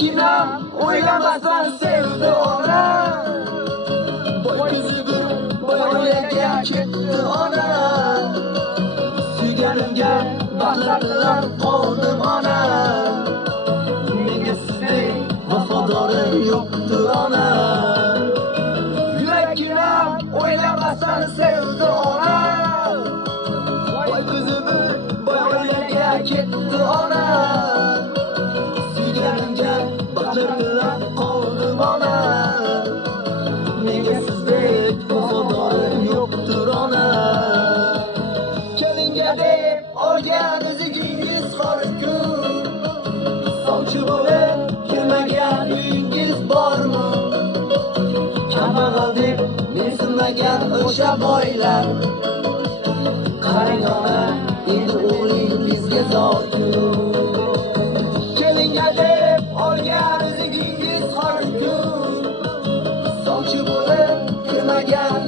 Yurakina o'ylamasdan sevdi ona. Boy ko'zi boy o'ylaga ketdi ona. Suyganimga baxtlar qoldim ona. Menga sizdek vafodorim yo'qdir ona. Yurakina o'ylamasdan sevdi ona. Boy ko'zi boy o'ylaga ketdi ona. Suyganimga baxtlar qoldim ona. Menga sizdek vafodorim yo'qdir ona. Kelinga deb olgan izigingiz xorku. Sovchi bo'lib kirmagan uyingiz bormi? Kambag'al deb mensimagan o'sha boylar. Qarang ona, endi o'g'lingizga zorku. Kelinga deb olgan izigingiz xorku. Sovchi bo'lib kirmagan